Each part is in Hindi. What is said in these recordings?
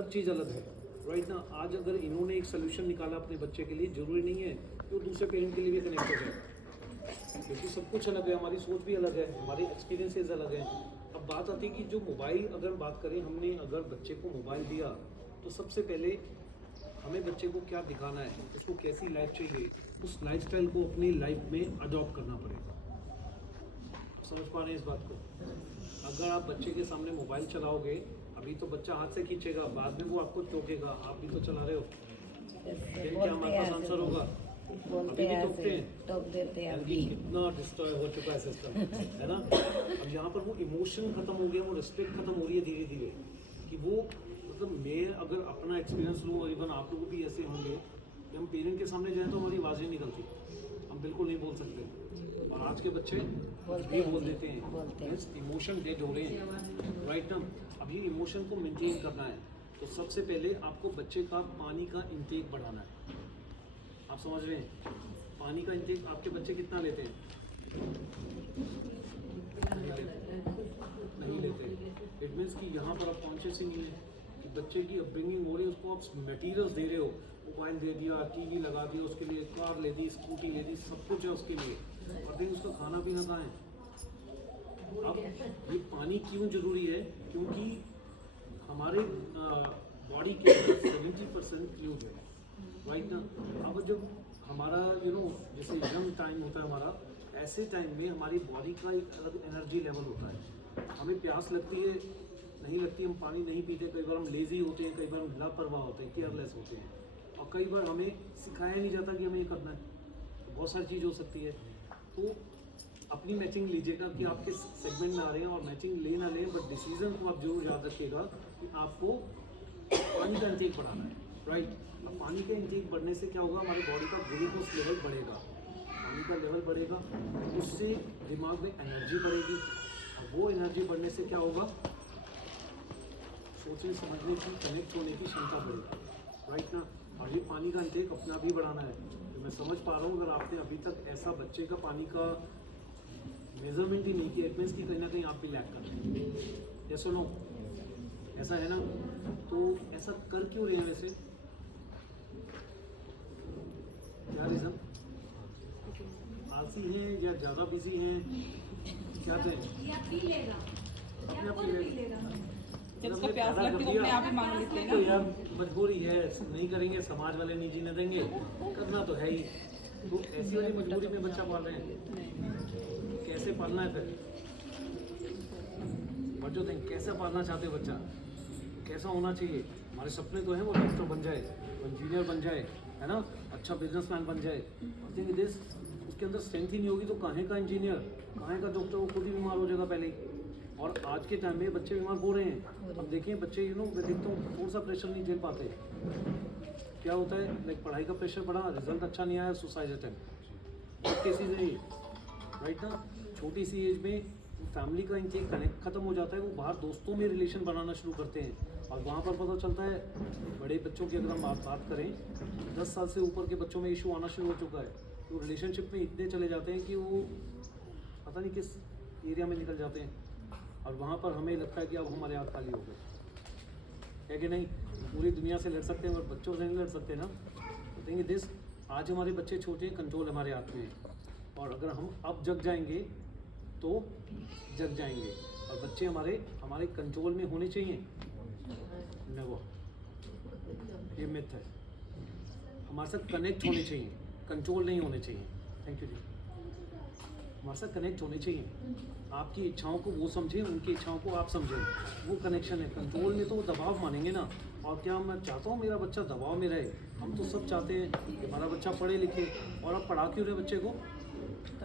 हर चीज़ अलग है, राइट ना। आज अगर इन्होंने एक सोल्यूशन निकाला अपने बच्चे के लिए, ज़रूरी नहीं है कि वो दूसरे पेरेंट के लिए भी कनेक्ट हो जाए, क्योंकि सब कुछ अलग है, हमारी सोच भी अलग है, हमारे एक्सपीरियंसेस अलग हैं। अब बात आती है कि जो मोबाइल, अगर बात करें, हमने अगर बच्चे को मोबाइल दिया तो सबसे पहले हमें बच्चे को क्या दिखाना है, उसको कैसी लाइफ चाहिए, उस लाइफस्टाइल को अपनी लाइफ में अडॉप्ट करना पड़ेगा। समझ पा रहे हैं इस बात को? अगर आप बच्चे के सामने मोबाइल चलाओगे, अभी तो बच्चा हाथ से खींचेगा, बाद में वो आपको टोकेगा, आप भी तो चला रहे हो, फिर क्या हमारे पास आंसर होगा? अभी भी टोकते हैं, टोक देते हैं अभी कितना डिस्ट्रॉय हो चुका है सिस्टम, है ना। अब यहाँ पर वो इमोशन खत्म हो गया, वो रिस्पेक्ट खत्म हो रही है धीरे धीरे, कि वो मतलब मैं अगर अपना एक्सपीरियंस लूँ, इवन आप लोग भी ऐसे होंगे कि हम पेरेंट के सामने जाएँ तो हमारी आवाज़ नहीं निकलती, हम बिल्कुल नहीं बोल सकते, और आज के बच्चे भी बोल देते हैं, इमोशन डेड हो रहे हैं, राइट ना। अब ये इमोशन को मेंटेन करना है, तो सबसे पहले आपको बच्चे का पानी का इंटेक बढ़ाना है। आप समझ रहे हैं? पानी का इंटेक आपके बच्चे कितना लेते हैं? नहीं लेते। इट मीन्स कि यहाँ पर आप कॉन्शियस ही नहीं है कि बच्चे की अपब्रिंगिंग हो रही है, उसको आप मटेरियल्स दे रहे हो, मोबाइल दे दिया, टीवी लगा दिया उसके लिए, कार ले दी, स्कूटी ले दी, सब कुछ है उसके लिए, और फिर उसका खाना पीना कहाँ है? अब ये पानी क्यों ज़रूरी है? क्योंकि हमारे बॉडी के 70% फ्लूइड है, राइट ना। अब जब हमारा जैसे यंग टाइम होता है हमारा, ऐसे टाइम में हमारी बॉडी का एक अलग एनर्जी लेवल होता है, हमें प्यास लगती है, नहीं लगती, हम पानी नहीं पीते, कई बार हम लेज़ी होते हैं, कई बार हम लापरवाह होते हैं, केयरलेस होते हैं, और कई बार हमें सिखाया नहीं जाता कि हमें ये करना है, तो बहुत सारी चीज़ हो सकती है। तो अपनी मैचिंग लीजिएगा कि आप किस सेगमेंट में आ रहे हैं, और मैचिंग ले ना लें, बट डिसीजन को आप जरूर याद रखिएगा कि आपको पानी का इंटेक बढ़ाना है, राइट। अब पानी का इंटेक बढ़ने से क्या होगा, हमारे बॉडी का ग्लूकोज लेवल बढ़ेगा, पानी का लेवल बढ़ेगा, उससे दिमाग में एनर्जी बढ़ेगी, और वो एनर्जी बढ़ने से क्या होगा, सोचने समझने की, कनेक्ट होने की क्षमता बढ़ेगी, राइट ना। और ये पानी का इंटेक अपना भी बढ़ाना है, तो मैं समझ पा रहा हूँ अगर आपने अभी तक ऐसा बच्चे का पानी का मेजरमेंट ही नहीं किया, इट मीन्स कि कहीं ना कहीं आप भी लैक कर रहे हैं, या सुनो ऐसा है ना। तो ऐसा कर क्यों रहे हैं वैसे, क्या रीज़न? आलसी हैं या ज़्यादा बिजी हैं, क्या थे? अपने आप पी लेगा, जिसको प्यास लगती है वो अपने आप ही मांग लेते हैं ना। तो यार मजबूरी है, नहीं करेंगे समाज वाले नहीं जीने देंगे, करना तो है ही, तो ऐसी वाली मजबूरी में बच्चा पाल रहे हैं, कैसे पालना है फिर? बच्चों थिंक कैसे पालना चाहते हो बच्चा, कैसा होना चाहिए? हमारे सपने तो हैं वो डॉक्टर बन जाए, इंजीनियर बन जाए, है ना, अच्छा बिजनेसमैन बन जाए, आई थिंक दिस, उसके अंदर स्ट्रेंथ ही नहीं होगी तो कहाँ का इंजीनियर, कहाँ का डॉक्टर, वो खुद ही बीमार हो जाएगा पहले ही। और आज के टाइम में बच्चे बीमार हो रहे हैं। अब देखिए बच्चे मैं देखता हूँ थोड़ा सा प्रेशर नहीं झेल पाते, क्या होता है, लाइक पढ़ाई का प्रेशर बढ़ा, रिजल्ट अच्छा नहीं आया, सुसाइड अटेम्प्ट, बहुत केसेज है, राइट ना। छोटी सी एज में फैमिली का इनके कनेक्ट खत्म हो जाता है, वो बाहर दोस्तों में रिलेशन बनाना शुरू करते हैं, और वहाँ पर पता चलता है बड़े बच्चों की अगर हम बात करें, 10 साल से ऊपर के बच्चों में इशू आना शुरू हो चुका है, तो रिलेशनशिप में इतने चले जाते हैं कि वो पता नहीं किस एरिया में निकल जाते हैं, और वहाँ पर हमें लगता है कि अब हमारे हाथ खाली हो गए, है कि नहीं। पूरी दुनिया से लड़ सकते हैं और बच्चों से नहीं लड़ सकते ना। तो थिंक दिस, आज हमारे बच्चे छोटे हैं, कंट्रोल हमारे हाथ में है, और अगर हम अब जग जाएंगे तो जग जाएंगे, और बच्चे हमारे कंट्रोल में होने चाहिए, नेवर, ये मिथ है। हमारे साथ कनेक्ट होने चाहिए, कंट्रोल नहीं होने चाहिए। थैंक यू जी। हमारे साथ कनेक्ट होने चाहिए, आपकी इच्छाओं को वो समझें, उनकी इच्छाओं को आप समझें, वो कनेक्शन है। कंट्रोल में तो वो दबाव मानेंगे ना, और क्या मैं चाहता हूँ मेरा बच्चा दबाव में रहे, हम तो सब चाहते हैं कि हमारा बच्चा पढ़े लिखे, और आप पढ़ा क्यों रहे बच्चे को,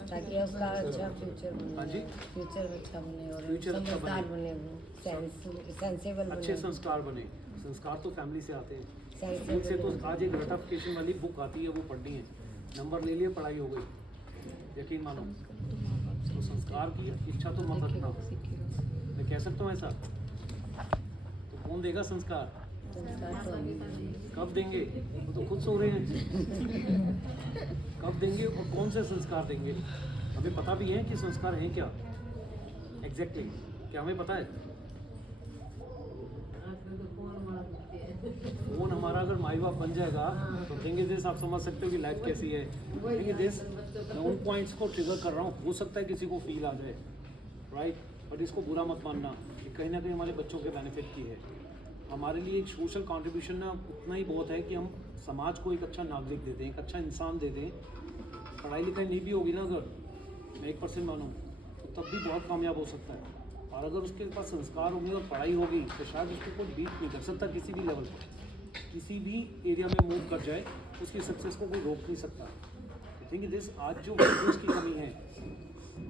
ताकि उसका अच्छा फ्यूचर बने। हाँ जी, फ्यूचर अच्छा बने, और फ्यूचर अच्छा समझदार बने, वो सेंसेबल बने, अच्छे संस्कार बने। संस्कार तो फैमिली से आते हैं, सेंसेबल से तो आज एक रटिफिकेशन वाली बुक आती है, वो पढ़नी है, नंबर ले लिए, पढ़ाई हो गई, यकीन मानो। तो संस्कार की इच्छा तो मत रखना, मैं कह सकता हूँ ऐसा, तो कौन देगा संस्कार, कब देंगे, वो तो खुद सो रहे हैं, कब देंगे और कौन से संस्कार देंगे? हमें पता भी है कि संस्कार हैं क्या एग्जैक्टली, क्या हमें पता है? अगर माई बाप बन जाएगा तो थिंग इज दिस, आप समझ सकते हो कि लाइफ कैसी है। थिंग इज दिस, मैं उन पॉइंट्स को ट्रिगर कर रहा हूँ, हो सकता है किसी को फील आ जाए, राइट, बट इसको बुरा मत मानना कि कहीं ना कहीं हमारे बच्चों के बेनिफिट की है। हमारे लिए एक सोशल कंट्रीब्यूशन ना उतना ही बहुत है कि हम समाज को एक अच्छा नागरिक दे दें, एक अच्छा इंसान दे दें। पढ़ाई लिखाई नहीं भी होगी ना, अगर मैं 1% मानूँ तो तब भी बहुत कामयाब हो सकता है। और अगर उसके पास संस्कार होंगे और पढ़ाई होगी तो शायद उसको कोई बीट नहीं कर सकता किसी भी लेवल पर, किसी भी एरिया में मूव कर जाए, उसकी सक्सेस को कोई रोक नहीं सकता। थिंक दिस, आज जो वैल्यूज़ की कमी है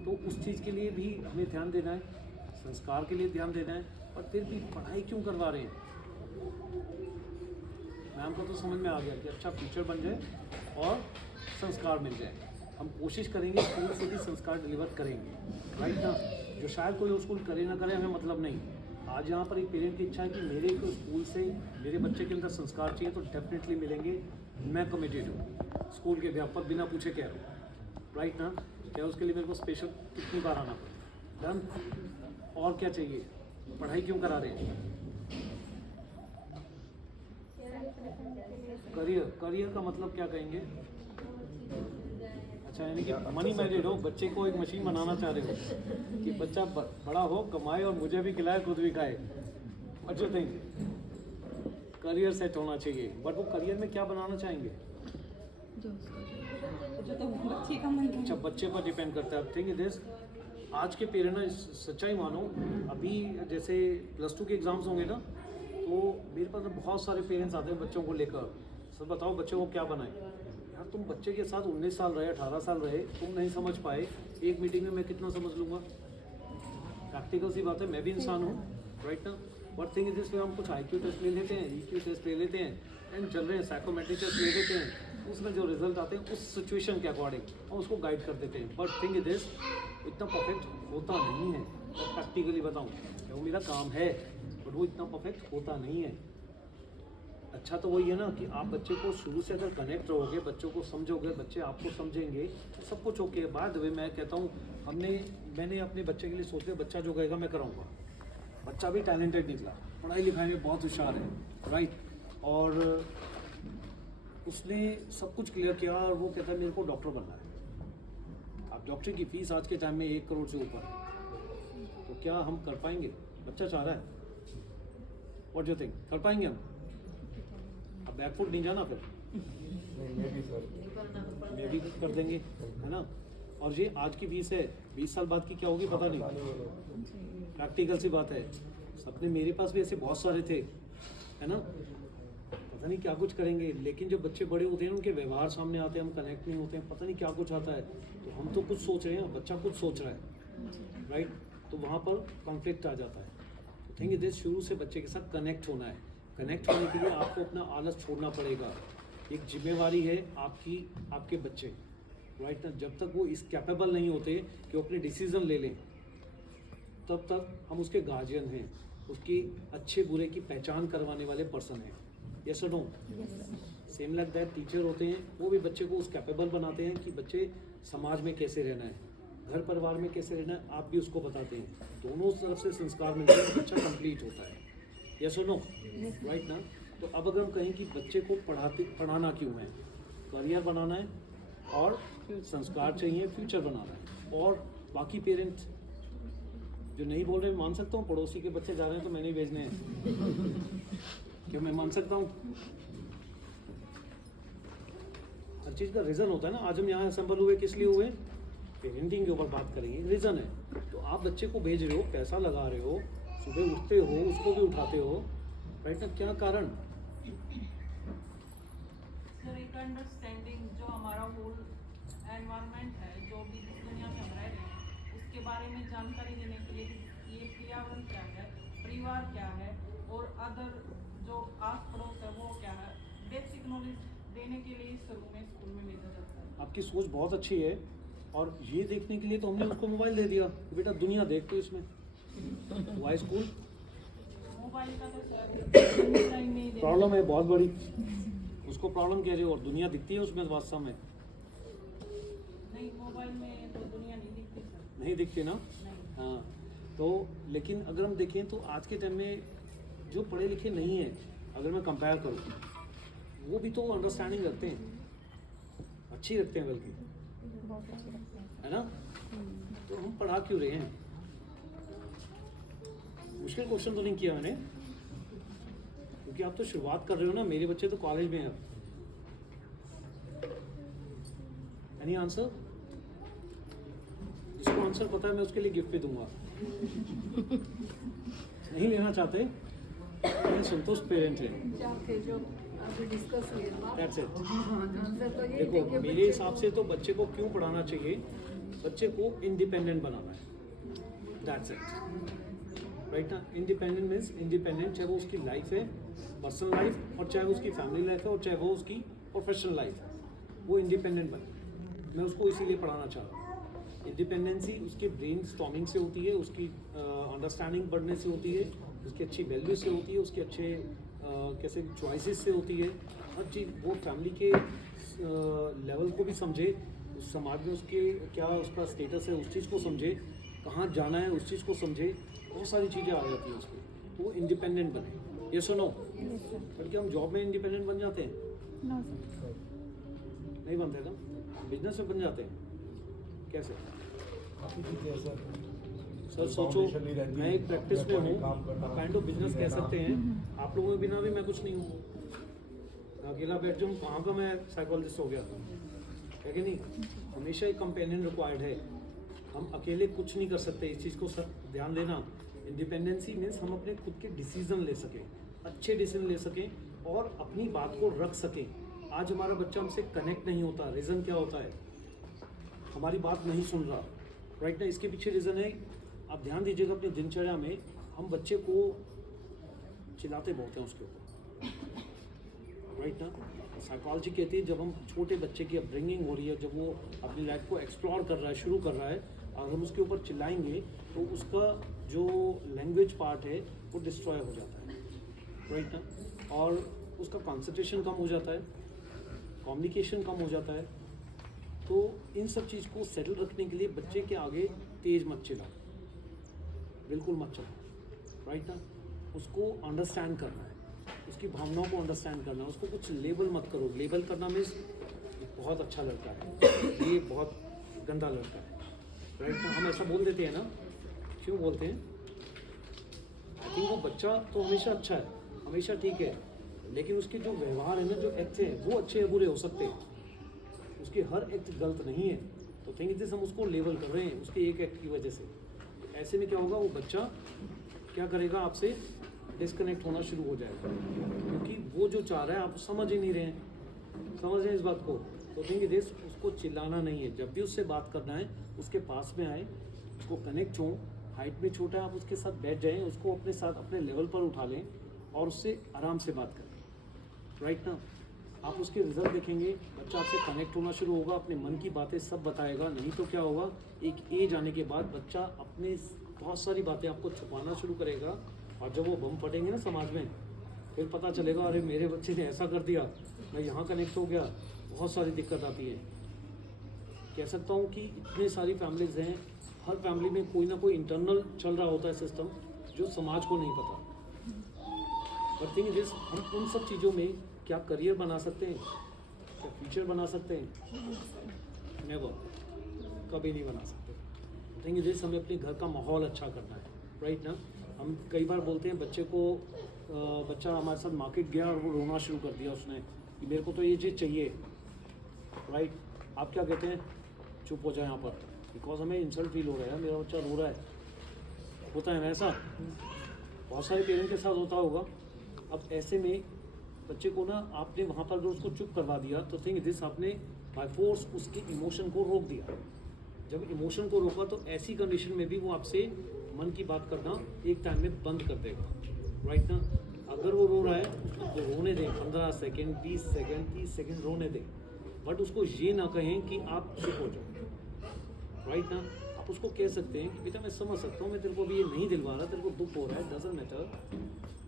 तो उस चीज़ के लिए भी हमें ध्यान देना है, संस्कार के लिए ध्यान देना है। और फिर भी पढ़ाई क्यों करवा रहे हैं? मैम को तो समझ में आ गया कि अच्छा फ्यूचर बन जाए और संस्कार मिल जाए। हम कोशिश करेंगे स्कूल से भी संस्कार डिलीवर करेंगे, राइट ना। जो शायद कोई स्कूल करे ना करे, हमें मतलब नहीं। आज यहाँ पर एक पेरेंट की इच्छा है कि मेरे को स्कूल से मेरे बच्चे के अंदर संस्कार चाहिए, तो डेफिनेटली मिलेंगे। मैं कमिटेड हूँ स्कूल के अध्यापक बिना पूछे कह रहा हूँ, राइट ना। क्या उसके लिए मेरे को स्पेशल कितनी बार आना पड़े? डन। और क्या चाहिए? पढ़ाई क्यों करा रहे हैं? करियर का मतलब क्या कहेंगे? अच्छा, यानी कि मनी माइंडेड हो, बच्चे को एक मशीन बनाना चाह रहे हो कि बच्चा बड़ा हो, कमाए और मुझे भी खिलाए, खुद भी खाए। अच्छा थिंग, करियर सेट होना चाहिए, बट वो करियर में क्या बनाना चाहेंगे? जो तो बच्चे का मन अच्छा, बच्चे पर डिपेंड करता है। थिंक दिस, आज के पेरेंट ना, सच्चाई मानो, अभी जैसे +2 के एग्ज़ाम्स होंगे ना, तो मेरे पास बहुत सारे पेरेंट्स आते हैं बच्चों को लेकर। सर बताओ बच्चों को क्या बनाए? यार तुम बच्चे के साथ 19 साल रहे, 18 साल रहे, तुम नहीं समझ पाए, एक मीटिंग में मैं कितना समझ लूँगा? प्रैक्टिकल सी बात है, मैं भी इंसान हूँ, राइट ना। बट थिंग इज दिस, हम कुछ IQ टेस्ट ले लेते हैं, EQ टेस्ट ले लेते हैं, एंड चल रहे हैं, साइकोमेट्रिक टेस्ट ले लेते हैं, उसमें जो रिजल्ट आते हैं उस सिचुएशन के अकॉर्डिंग हम उसको गाइड कर देते हैं। बट थिंग इज दिस, इतना परफेक्ट होता नहीं है। और प्रैक्टिकली बताऊँ, वो मेरा काम है, बट वो इतना परफेक्ट होता नहीं है। अच्छा तो वही है ना कि आप बच्चे को शुरू से अगर कनेक्ट रहोगे, बच्चों को समझोगे, बच्चे आपको समझेंगे, तो सब कुछ ओके है। बाद में मैं कहता हूँ, मैंने अपने बच्चे के लिए सोच लिया, बच्चा जो कहेगा मैं कराऊंगा। बच्चा भी टैलेंटेड निकला, पढ़ाई लिखाई में बहुत होशियार है, राइट, और उसने सब कुछ क्लियर किया और वो कहता है मेरे को डॉक्टर बनना है। अब डॉक्टर की फीस आज के टाइम में 1 करोड़ से ऊपर है, तो क्या हम कर पाएंगे? बच्चा चाह रहा है, व्हाट डू यू थिंक, कर पाएंगे हम? अब बैकफुट नहीं जाना फिर? मैं भी कर देंगे, है ना। और ये आज की फीस है, 20 साल बाद की क्या होगी पता नहीं। प्रैक्टिकल सी बात है, सपने मेरे पास भी ऐसे बहुत सारे थे, है ना, पता नहीं क्या कुछ करेंगे। लेकिन जब बच्चे बड़े होते हैं, उनके व्यवहार सामने आते हैं, हम कनेक्ट नहीं होते हैं, पता नहीं क्या कुछ आता है। तो हम तो कुछ सोच रहे हैं, बच्चा कुछ सोच रहा है, राइट, तो वहाँ पर कॉन्फ्लिक्ट आ जाता है। तो थिंक दिस, शुरू से बच्चे के साथ कनेक्ट होना है। कनेक्ट होने के लिए आपको अपना आलस छोड़ना पड़ेगा। एक जिम्मेवारी है आपकी, आपके बच्चे, राइट ना। जब तक वो इस कैपेबल नहीं होते कि वो अपने डिसीजन ले लें, तब तक हम उसके गार्जियन हैं, उसकी अच्छे बुरे की पहचान करवाने वाले पर्सन हैं। यस और no? Same like that teacher होते हैं, वो भी बच्चे को उस कैपेबल बनाते हैं कि बच्चे समाज में कैसे रहना है, घर परिवार में कैसे रहना है, आप भी उसको बताते हैं। दोनों तरफ से संस्कार मिलते हैं, बच्चा कंप्लीट होता है। यस और नो? राइट ना। तो अब अगर हम कहें कि बच्चे को पढ़ाना क्यों है, करियर बनाना है और संस्कार चाहिए, फ्यूचर बनाना है। और बाकी पेरेंट्स जो नहीं बोल रहे, मान सकता हूँ, पड़ोसी के बच्चे जा रहे हैं तो मैंने ही भेजने हैं, क्यों मैं मान सकता हूँ? हर चीज़ का रीज़न होता है ना। आज हम यहाँ असेंबल हुए किस लिए हुए? पेरेंटिंग के ऊपर बात करेंगे, रीज़न है। तो आप बच्चे को भेज रहे हो, पैसा लगा रहे हो, सुबह उठते हो, उसको भी उठाते हो, राइट ना, क्या कारण? सर एक अंडरस्टैंडिंग, जो हमारा होल एनवायरनमेंट है, जो भी इस दुनिया में हम रह रहे हैं, उसके बारे में जानकारी देने के लिए कि ये पर्यावरण क्या है, परिवार क्या है, और अदर जो आस पड़ोस है वो क्या है, बेसिक नॉलेज देने के लिए इस रूम में, स्कूल में भेजा जाता है। आपकी सोच बहुत अच्छी है, और ये देखने के लिए तो हमने उसको मोबाइल दे दिया, बेटा दुनिया देख तो इसमें। Y school? मोबाइल का तो सर टाइम नहीं देना। प्रॉब्लम है बहुत बड़ी, उसको प्रॉब्लम कह रहे हो, और दुनिया दिखती है उसमें वास्तव में? नहीं, मोबाइल में तो दुनिया नहीं दिखती सर। नहीं दिखती ना। नहीं। हाँ, तो लेकिन अगर हम देखें तो आज के टाइम में जो पढ़े लिखे नहीं हैं, अगर मैं कंपेयर करूँ वो भी तो अंडरस्टैंडिंग रखते हैं, अच्छी रखते हैं बल्कि, बहुत अच्छे लगते हैं। है ना। तो हम पढ़ा क्यों रहे हैं? मुश्किल क्वेश्चन तो नहीं किया मैंने, क्योंकि आप तो शुरुआत कर रहे हो ना, मेरे बच्चे तो कॉलेज में हैं अब। Any answer? जिसको आंसर पता है मैं उसके लिए गिफ्ट भी दूंगा। नहीं लेना चाहते, मैं संतोष पेरेंट है। आपके जो अभी डिस्कस हुए ना, That's it. आंसर तो यही देखो थे कि मेरे हिसाब से तो बच्चे को क्यों पढ़ाना चाहिए, बच्चे को इंडिपेंडेंट बनाना है। दैट्स इट, राइट ना। इंडिपेंडेंट मीन्स इंडिपेंडेंट, चाहे वो उसकी लाइफ है, पर्सनल लाइफ, और चाहे वो उसकी फैमिली लाइफ है, और चाहे वो उसकी प्रोफेशनल लाइफ है, वो इंडिपेंडेंट बने। मैं उसको इसीलिए पढ़ाना चाह रहा हूँ। इंडिपेंडेंसी उसके ब्रेन स्टॉर्मिंग से होती है, उसकी अंडरस्टैंडिंग बढ़ने से होती है, उसकी अच्छी वैल्यू से होती है, उसके अच्छे कैसे चॉइसेस से होती है। हर चीज़ वो फैमिली के लेवल को भी समझे, उस समाज में उसके क्या उसका स्टेटस है उस चीज़ को समझे, कहाँ जाना है उस चीज़ को समझे, बहुत सारी चीज़ें आ जाती हैं उसमें, तो वो इंडिपेंडेंट बने। ये सुनो, यस सर। बल्कि हम जॉब में इंडिपेंडेंट बन जाते हैं? No sir. नहीं बनते ना, बिजनेस में बन जाते हैं। कैसे? काफी चीजें हैं सर। सर सोचो, मैं एक प्रैक्टिस में हूँ, काइंड ऑफ बिजनेस कह सकते हैं। आप लोगों के बिना भी मैं कुछ नहीं हूँ, अकेला बैठ जाऊँ कहाँ का मैं साइकोलॉजिस्ट हो गया, है कि नहीं। हमेशा एक कंपेनियन रिक्वायर्ड है, हम अकेले कुछ नहीं कर सकते। इस चीज़ को ध्यान देना। इंडिपेंडेंसी मीन्स हम अपने खुद के डिसीजन ले सकें, अच्छे डिसीजन ले सकें और अपनी बात को रख सकें। आज हमारा बच्चा हमसे कनेक्ट नहीं होता, रीज़न क्या होता है? हमारी बात नहीं सुन रहा, राइट ना। इसके पीछे रीज़न है, आप ध्यान दीजिएगा अपनी दिनचर्या में, हम बच्चे को चिल्लाते बहुत हैं उसके ऊपर, राइट ना। साइकोलॉजी कहती है जब हम छोटे बच्चे की अपब्रिंगिंग हो रही है, जब वो अपनी लाइफ को एक्सप्लोर कर रहा है, शुरू कर रहा है, अगर हम उसके ऊपर चिल्लाएंगे तो उसका जो लैंग्वेज पार्ट है वो डिस्ट्रॉय हो जाता है, राइट ना। और उसका कंसंट्रेशन कम हो जाता है, कम्युनिकेशन कम हो जाता है। तो इन सब चीज़ को सेटल रखने के लिए बच्चे के आगे तेज मत चिल्लाओ, बिल्कुल मत चलाओ, राइट ना। उसको अंडरस्टैंड करना है, उसकी भावनाओं को अंडरस्टैंड करना है, उसको कुछ लेबल मत करो। लेबल करना मीन्स बहुत अच्छा लड़का है, ये बहुत गंदा लड़का है, राइट ना। हम ऐसा बोल देते हैं ना, क्यों बोलते हैं? आई थिंक वो बच्चा तो हमेशा अच्छा है, हमेशा ठीक है, लेकिन उसके जो व्यवहार है ना, जो एक्ट है, वो अच्छे या बुरे हो सकते हैं, उसके हर एक्ट गलत नहीं है। तो थिंक दिस, हम उसको लेबल कर रहे हैं उसके एक एक्ट की वजह से। ऐसे में क्या होगा, वो बच्चा क्या करेगा, आपसे डिस्कनेक्ट होना शुरू हो जाएगा, क्योंकि वो जो चाह रहा है आप समझ ही नहीं रहे हैं, समझ रहे हैं इस बात को। तो थिंक दिस, उसको चिल्लाना नहीं है, जब भी उससे बात करना है उसके पास में आए, उसको कनेक्ट हों। हाइट में छोटा है, आप उसके साथ बैठ जाएं, उसको अपने साथ अपने लेवल पर उठा लें और उससे आराम से बात करें, राइट ना। आप उसके रिजल्ट देखेंगे, बच्चा आपसे कनेक्ट होना शुरू होगा, अपने मन की बातें सब बताएगा। नहीं तो क्या होगा, एक एज आने के बाद बच्चा अपने बहुत सारी बातें आपको छुपाना शुरू करेगा, और जब वो बम फटेंगे ना समाज में, फिर पता चलेगा अरे मेरे बच्चे ने ऐसा कर दिया, मैं यहाँ कनेक्ट हो गया। बहुत सारी दिक्कत आती है। कह सकता हूँ कि इतने सारी फैमिलीज़ हैं, हर फैमिली में कोई ना कोई इंटरनल चल रहा होता है सिस्टम, जो समाज को नहीं पता। बट थिंग इज, हम उन सब चीज़ों में क्या करियर बना सकते हैं, क्या फ्यूचर बना सकते हैं? नेवर, कभी नहीं बना सकते। थिंग इज, हमें अपने घर का माहौल अच्छा करना है, राइट ना। हम कई बार बोलते हैं बच्चे को, बच्चा हमारे साथ मार्केट गया और वो रोना शुरू कर दिया उसने कि मेरे को तो ये चीज़ चाहिए, राइट। आप क्या कहते हैं? चुप हो जाए यहाँ पर, बिकॉज हमें इंसल्ट फील हो रहा है, मेरा बच्चा रो रहा है। होता है ना ऐसा, बहुत सारे पेरेंट्स के साथ होता होगा। अब ऐसे में बच्चे को ना, आपने वहाँ पर अगर उसको चुप करवा दिया तो थिंक दिस, आपने बाय फोर्स उसके इमोशन को रोक दिया। जब इमोशन को रोका तो ऐसी कंडीशन में भी वो आपसे मन की बात करना एक टाइम में बंद कर देगा, राइट ना। अगर वो रो रहा है तो रोने दें, 15 सेकेंड, 20 सेकेंड, 30 सेकेंड रोने दें, बट उसको ये ना कहें कि आप चुप हो जाओ, राइट ना। आप उसको कह सकते हैं कि बेटा मैं समझ सकता हूँ, मैं तेरे को अभी ये नहीं दिलवा रहा, तेरे को दुख हो रहा है, डजंट मैटर,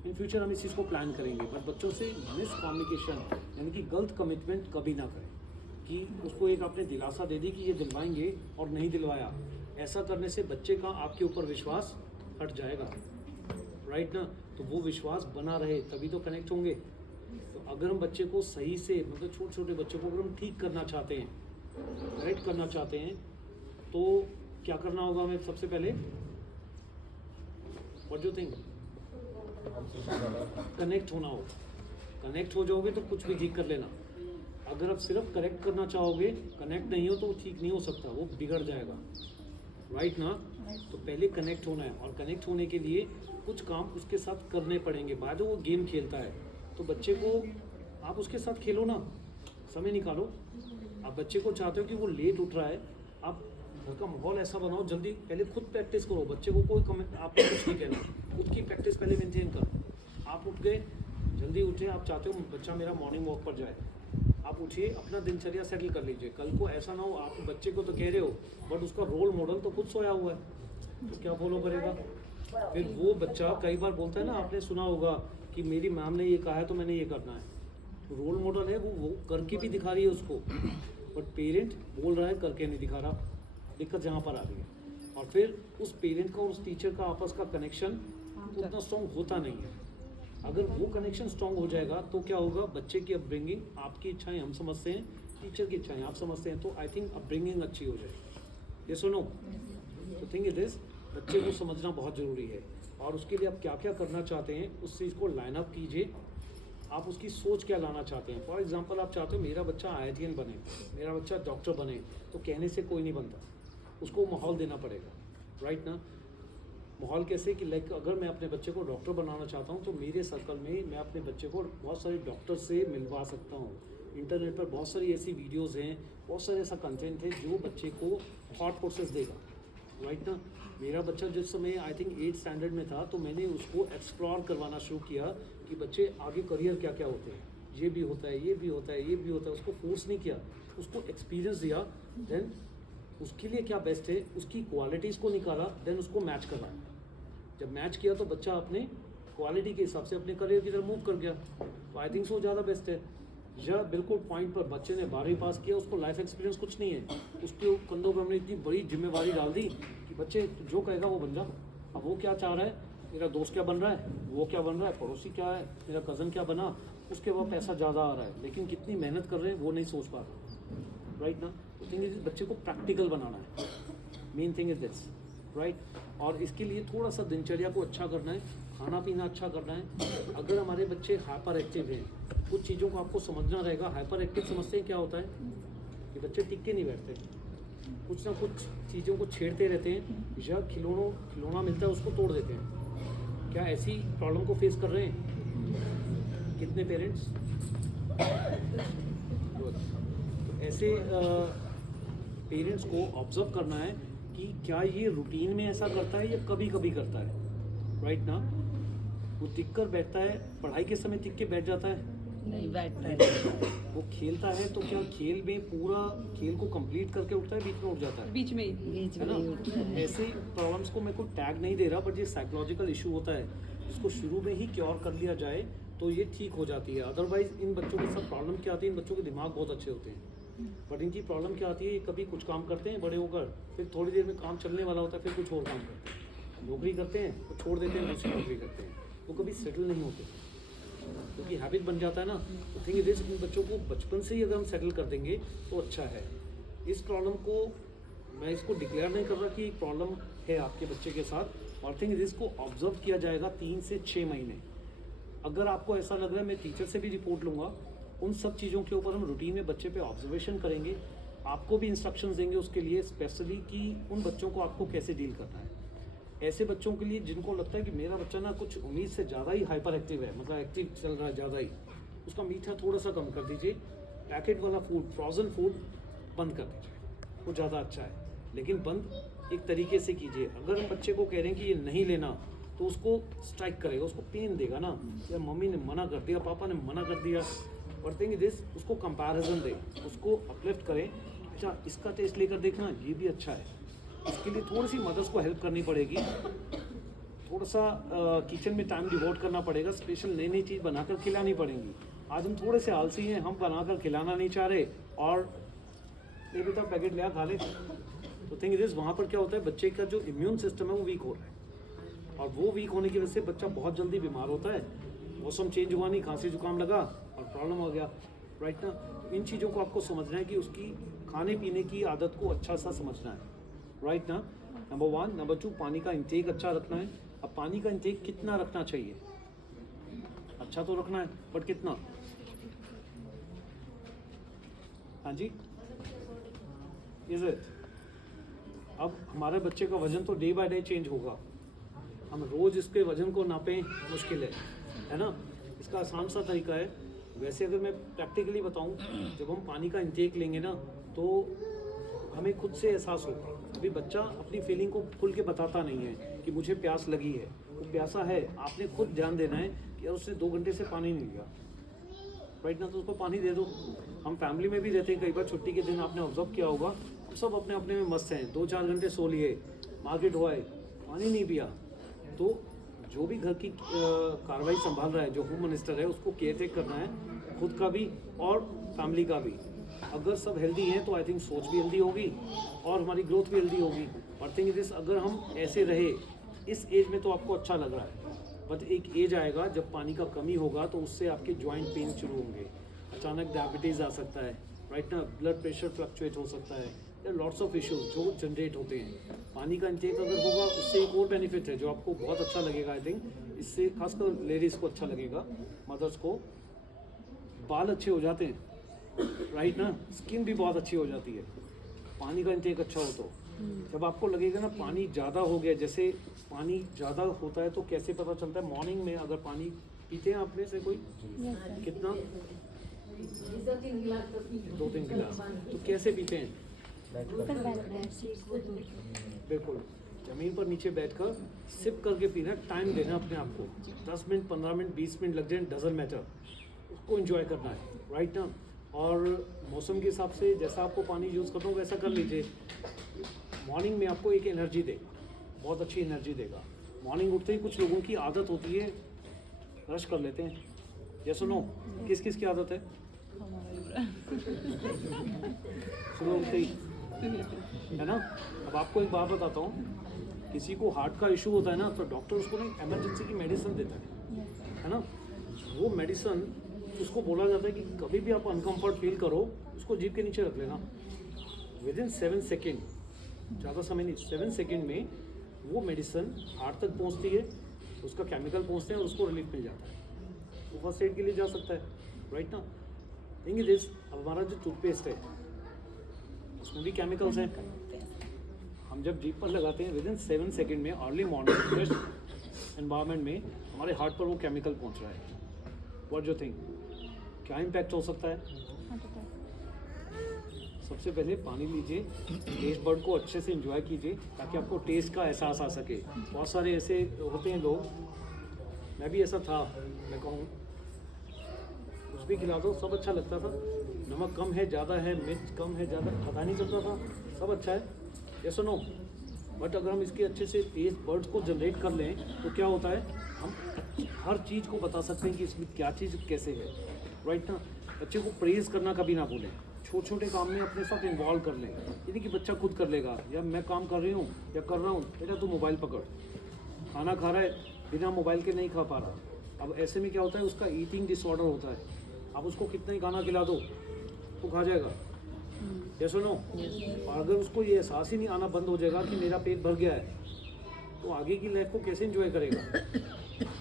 इन फ्यूचर हम इस चीज़ को प्लान करेंगे। बट बच्चों से मिस कम्युनिकेशन यानी कि गलत कमिटमेंट कभी ना करें, कि उसको एक आपने दिलासा दे दी कि ये दिलवाएंगे और नहीं दिलवाया। ऐसा करने से बच्चे का आपके ऊपर विश्वास हट जाएगा, राइट ना। तो वो विश्वास बना रहे तभी तो कनेक्ट होंगे। तो अगर हम बच्चे को सही से मतलब छोटे छोटे बच्चों को अगर हम ठीक करना चाहते हैं, करेक्ट करना चाहते हैं, तो क्या करना होगा हमें सबसे पहले? What do you think? Connect होना होगा। कनेक्ट हो जाओगे तो कुछ भी ठीक कर लेना। अगर आप सिर्फ करेक्ट करना चाहोगे, कनेक्ट नहीं हो तो वो ठीक नहीं हो सकता, वो बिगड़ जाएगा, राइट ना? तो पहले कनेक्ट होना है, और कनेक्ट होने के लिए कुछ काम उसके साथ करने पड़ेंगे। बाद वो गेम खेलता है तो बच्चे को आप उसके साथ खेलो ना, समय निकालो। आप बच्चे को चाहते हो कि वो लेट उठ रहा है, आप घर का माहौल ऐसा बनाओ, जल्दी पहले खुद प्रैक्टिस करो। बच्चे को कोई कमेंट आपको कुछ नहीं कहना, खुद की प्रैक्टिस पहले मेंटेन करो। आप उठ गए, जल्दी उठे, आप चाहते हो बच्चा मेरा मॉर्निंग वॉक पर जाए, आप उठिए, अपना दिनचर्या सेटल कर लीजिए। कल को ऐसा ना हो आप बच्चे को तो कह रहे हो बट उसका रोल मॉडल तो खुद सोया हुआ है, तो क्या फॉलो करेगा? फिर वो बच्चा कई बार बोलता है ना, आपने सुना होगा कि मेरी मैम ने ये कहा है तो मैंने ये करना है। तो रोल मॉडल है, वो करके भी दिखा रही है उसको, बट पेरेंट बोल रहा है करके नहीं दिखा रहा। दिक्कत यहाँ पर आ रही है। और फिर उस पेरेंट का और उस टीचर का आपस का कनेक्शन उतना स्ट्रॉन्ग होता नहीं है। अगर वो कनेक्शन स्ट्रॉन्ग हो जाएगा तो क्या होगा? बच्चे की अपब्रिंगिंग, आपकी इच्छाएं हम समझते हैं, टीचर की इच्छाएं आप समझते हैं, तो आई थिंक अपब्रिंगिंग अच्छी हो जाएगी। ये सुनो, तो थिंक इट इज, बच्चे को समझना बहुत ज़रूरी है, और उसके लिए आप क्या क्या करना चाहते हैं उस चीज़ को लाइन अप कीजिए। आप उसकी सोच क्या लाना चाहते हैं। फॉर एग्जांपल आप चाहते हो मेरा बच्चा IITian बने, मेरा बच्चा डॉक्टर बने, तो कहने से कोई नहीं बनता, उसको माहौल देना पड़ेगा, राइट ना? माहौल कैसे कि लाइक अगर मैं अपने बच्चे को डॉक्टर बनाना चाहता हूँ तो मेरे सर्कल में मैं अपने बच्चे को बहुत सारे डॉक्टर से मिलवा सकता हूँ। इंटरनेट पर बहुत सारी ऐसी वीडियोस हैं, बहुत सारे ऐसा कंटेंट है जो बच्चे को थॉट प्रोसेस देगा, राइट ना? मेरा बच्चा जिस समय आई थिंक 8th स्टैंडर्ड में था तो मैंने उसको एक्सप्लोर करवाना शुरू किया कि बच्चे आगे करियर क्या क्या होते हैं, ये भी होता है, ये भी होता है, ये भी होता है। उसको फोर्स नहीं किया, उसको एक्सपीरियंस दिया, देन उसके लिए क्या बेस्ट है उसकी क्वालिटीज़ को निकाला, देन उसको मैच करवाया। जब मैच किया तो बच्चा अपने क्वालिटी के हिसाब से अपने करियर की तरफ मूव कर गया, तो आई थिंक सो ज़्यादा बेस्ट है। या बिल्कुल पॉइंट पर बच्चे ने 12वीं पास किया, उसको लाइफ एक्सपीरियंस कुछ नहीं है, उसके कंधों पर हमने इतनी बड़ी जिम्मेवारी डाल दी कि बच्चे जो कहेगा वो बन जा। अब वो क्या चाह रहा है, मेरा दोस्त क्या बन रहा है, वो क्या बन रहा है, पड़ोसी क्या है, मेरा कज़न क्या बना, उसके बाद पैसा ज़्यादा आ रहा है, लेकिन कितनी मेहनत कर रहे हैं वो नहीं सोच पा रहा, राइट ना? तो थिंग इज बच्चे को प्रैक्टिकल बनाना है, main thing is this, right? और इसके लिए थोड़ा सा दिनचर्या को अच्छा करना है, खाना पीना अच्छा करना है। अगर हमारे बच्चे हाइपर एक्टिव हैं, कुछ चीज़ों को आपको समझना रहेगा। हाइपर एक्टिव समझते हैं क्या होता है? कि बच्चे टिक के नहीं बैठते, कुछ ना कुछ चीज़ों को छेड़ते रहते हैं, या खिलौना मिलता है उसको तोड़ देते हैं। क्या ऐसी प्रॉब्लम को फेस कर रहे हैं कितने पेरेंट्स? तो ऐसे पेरेंट्स को ऑब्जर्व करना है कि क्या ये रूटीन में ऐसा करता है या कभी कभी करता है, राइट ना? वो टिक कर बैठता है, पढ़ाई के समय टिक के बैठ जाता है, नहीं बैठता है। वो खेलता है तो क्या खेल में पूरा खेल को कंप्लीट करके उठता है, बीच में उठ जाता है? बीच में ही बीच है में ना? ही उठता है। ऐसे प्रॉब्लम्स को मैं कोई टैग नहीं दे रहा, बट ये साइकोलॉजिकल इशू होता है, इसको शुरू में ही क्योर कर लिया जाए तो ये ठीक हो जाती है। अदरवाइज इन बच्चों के साथ प्रॉब्लम क्या आती है, इन बच्चों के दिमाग बहुत अच्छे होते हैं, बट इनकी प्रॉब्लम क्या आती है, ये कभी कुछ काम करते हैं बड़े होकर, फिर थोड़ी देर में काम चलने वाला होता है, फिर कुछ और काम करते हैं, नौकरी करते हैं तो छोड़ देते हैं, दूसरी नौकरी करते हैं, वो कभी सेटल नहीं होते, क्योंकि हैबिट बन जाता है ना। तो थिंक इट इज, इन बच्चों को बचपन से ही अगर हम सेटल कर देंगे तो अच्छा है। इस प्रॉब्लम को मैं इसको डिक्लेयर नहीं कर रहा कि प्रॉब्लम है आपके बच्चे के साथ, और थिंक इसको ऑब्जर्व किया जाएगा 3 से 6 महीने। अगर आपको ऐसा लग रहा है, मैं टीचर से भी रिपोर्ट लूँगा, उन सब चीज़ों के ऊपर हम रूटीन में बच्चे पे ऑब्जर्वेशन करेंगे, आपको भी इंस्ट्रक्शंस देंगे उसके लिए स्पेशली कि उन बच्चों को आपको कैसे डील करना है। ऐसे बच्चों के लिए जिनको लगता है कि मेरा बच्चा ना कुछ उम्मीद से ज़्यादा ही हाइपर एक्टिव है, मतलब एक्टिव चल रहा है ज़्यादा ही, उसका मीठा थोड़ा सा कम कर दीजिए, पैकेट वाला फूड, फ्रोज़न फूड बंद कर दीजिए, वो ज़्यादा अच्छा है, लेकिन बंद एक तरीके से कीजिए। अगर हम बच्चे को कह रहे हैं कि ये नहीं लेना, तो उसको स्ट्राइक करेगा, उसको पेन देगा ना, या मम्मी ने मना कर दिया, पापा ने मना कर दिया, और थिंक दिस, उसको कंपैरिजन दे, उसको अपलिफ्ट करें, अच्छा इसका टेस्ट लेकर देखना, ये भी अच्छा है। इसके लिए थोड़ी सी मदर्स को हेल्प करनी पड़ेगी, थोड़ा सा किचन में टाइम डिवोट करना पड़ेगा, स्पेशल नई नई चीज़ बनाकर खिलानी पड़ेंगी। आज हम थोड़े से आलसी हैं, हम बनाकर खिलाना नहीं चाह रहे, और ये बेटा पैकेट लिया खा ले। तो थिंक दिस, वहाँ पर क्या होता है, बच्चे का जो इम्यून सिस्टम है वो वीक हो रहा है, और वो वीक होने की वजह से बच्चा बहुत जल्दी बीमार होता है। मौसम चेंज हुआ नहीं, खांसी जुकाम लगा, और प्रॉब्लम हो गया, राइट ना। इन चीज़ों को आपको समझना है कि उसकी खाने पीने की आदत को अच्छा सा समझना है, राइट ना। नंबर 1। नंबर 2, पानी का इंटेक अच्छा रखना है। अब पानी का इंटेक कितना रखना चाहिए? अच्छा तो रखना है, बट कितना? हाँ जी, इज इट। अब हमारे बच्चे का वजन तो डे बाय डे चेंज होगा, हम रोज़ इसके वजन को नापें मुश्किल है ना। इसका आसान सा तरीका है, वैसे अगर मैं प्रैक्टिकली बताऊं, जब हम पानी का इंटेक लेंगे ना तो हमें खुद से एहसास होगा। अभी बच्चा अपनी फीलिंग को खुल के बताता नहीं है कि मुझे प्यास लगी है, वो प्यासा है, आपने खुद ध्यान देना है कि यार उससे 2 घंटे से पानी नहीं लिया, राइट ना, तो उसको पानी दे दो। हम फैमिली में भी रहते हैं, कई बार छुट्टी के दिन आपने ऑब्जर्व किया होगा, सब अपने अपने में मस्त हैं, 2-4 घंटे सो लिए, मार्केट हुआ है, पानी नहीं पिया। तो जो भी घर की कार्रवाई संभाल रहा है, जो होम मिनिस्टर है, उसको केयर टेक करना है, खुद का भी और फैमिली का भी। अगर सब हेल्दी हैं तो आई थिंक सोच भी हेल्दी होगी और हमारी ग्रोथ भी हेल्दी होगी। और थिंक दिस, अगर हम ऐसे रहे इस एज में तो आपको अच्छा लग रहा है, बट एक एज आएगा जब पानी का कमी होगा तो उससे आपके जॉइंट पेन शुरू होंगे, अचानक डायबिटीज़ आ सकता है, राइट ना, ब्लड प्रेशर फ्लक्चुएट हो सकता है, या लॉट्स ऑफ इश्यूज जो जनरेट होते हैं। पानी का इंटेक अगर होगा उससे एक और बेनिफिट है जो आपको बहुत अच्छा लगेगा, आई थिंक इससे खासकर लेडीज़ को अच्छा लगेगा, मदर्स को, बाल अच्छे हो जाते हैं, राइट ना, स्किन भी बहुत अच्छी हो जाती है पानी का इंटेक अच्छा हो तो। जब आपको लगेगा ना पानी ज़्यादा हो गया, जैसे पानी ज़्यादा होता है तो कैसे पता चलता है? मॉर्निंग में अगर पानी पीते हैं आप में से कोई, कितना? 2-3 गिलास तो पी 2-3 गिलास। तो कैसे पीते हैं? बिल्कुल, ज़मीन पर नीचे बैठकर सिप करके पीना, टाइम देना अपने आप को, 10 मिनट 15 मिनट 20 मिनट लग जाए, डजंट मैटर, उसको एंजॉय करना है, राइट ना। और मौसम के हिसाब से जैसा आपको पानी यूज़ करना हो वैसा कर लीजिए। मॉर्निंग में आपको एक एनर्जी देगा, बहुत अच्छी एनर्जी देगा। मॉर्निंग उठते ही कुछ लोगों की आदत होती है रश कर लेते हैं, ये सुनो, किस किस की आदत है? सुबह उठते ही, है ना। अब आपको एक बात बताता हूँ, किसी को हार्ट का इशू होता है ना तो डॉक्टर उसको ना इमरजेंसी की मेडिसिन देता है ना। वो मेडिसिन उसको बोला जाता है कि कभी भी आप अनकम्फर्ट फील करो उसको जीभ के नीचे रख लेना, विदिन 7 सेकेंड, ज़्यादा समय नहीं, 7 सेकेंड में वो मेडिसिन हार्ट तक पहुंचती है, उसका केमिकल पहुंचते हैं और उसको रिलीफ मिल जाता है, वो फर्स्ट एड के लिए जा सकता है, राइट ना। थिंक दिस, अब हमारा जो टूथपेस्ट है उसमें भी केमिकल्स हैं, हम जब जीभ पर लगाते हैं विदिन 7 सेकेंड में अर्ली मॉर्निंग फ्रेश एनवायरनमेंट में हमारे हार्ट पर वो केमिकल पहुंच रहा है। व्हाट डू यू थिंक, क्या इम्पैक्ट हो सकता है? सबसे पहले पानी लीजिए, टेस्ट बर्ड को अच्छे से एंजॉय कीजिए ताकि आपको टेस्ट का एहसास आ सके। बहुत सारे ऐसे होते हैं लोग, मैं भी ऐसा था, मैं कहूँ कुछ भी खिला दो सब अच्छा लगता था, नमक कम है ज़्यादा है, मिर्च कम है ज़्यादा, पता नहीं चलता था, सब अच्छा है, ये सुनो। बट अगर हम इसके अच्छे से टेस्ट बर्ड्स को जनरेट कर लें तो क्या होता है, हम हर चीज़ को बता सकते हैं कि इसमें क्या चीज़ कैसे है, राइट ना। बच्चे को प्रेज़ करना कभी ना भूलें, छोटे छोटे काम में अपने साथ इन्वॉल्व कर लें, ये नहीं कि बच्चा खुद कर लेगा, या मैं काम कर रही हूँ या कर रहा हूँ, बेटा तू मोबाइल पकड़, खाना खा रहा है बिना मोबाइल के नहीं खा पा रहा। अब ऐसे में क्या होता है, उसका ईटिंग डिसऑर्डर होता है, आप उसको कितना ही खाना खिला दो वो खा जाएगा, ये सुनो। और अगर उसको ये एहसास ही नहीं आना बंद हो जाएगा कि मेरा पेट भर गया है, तो आगे की लाइफ को कैसे एंजॉय करेगा?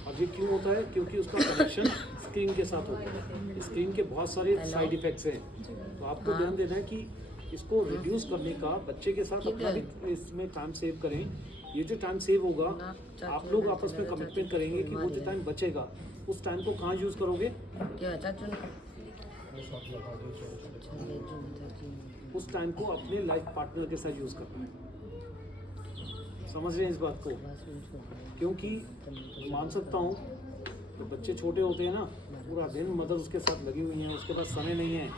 और ये क्यों होता है? क्योंकि उसका कनेक्शन स्क्रीन के साथ होता है। स्क्रीन के बहुत सारे साइड इफ़ेक्ट्स हैं, तो आपको ध्यान देना है कि इसको रिड्यूस करने का, बच्चे के साथ अपना भी इसमें टाइम सेव करें। ये जो टाइम सेव होगा, आप लोग आपस में कमिटमेंट करेंगे कि वो जो टाइम बचेगा उस टाइम को कहाँ यूज़ करोगे? उस टाइम को अपने लाइफ पार्टनर के साथ यूज़ करना है। समझ रहे हैं इस बात को? क्योंकि मान सकता हूँ तो बच्चे छोटे होते हैं ना, पूरा दिन मदर उसके साथ लगी हुई हैं, उसके पास समय नहीं है,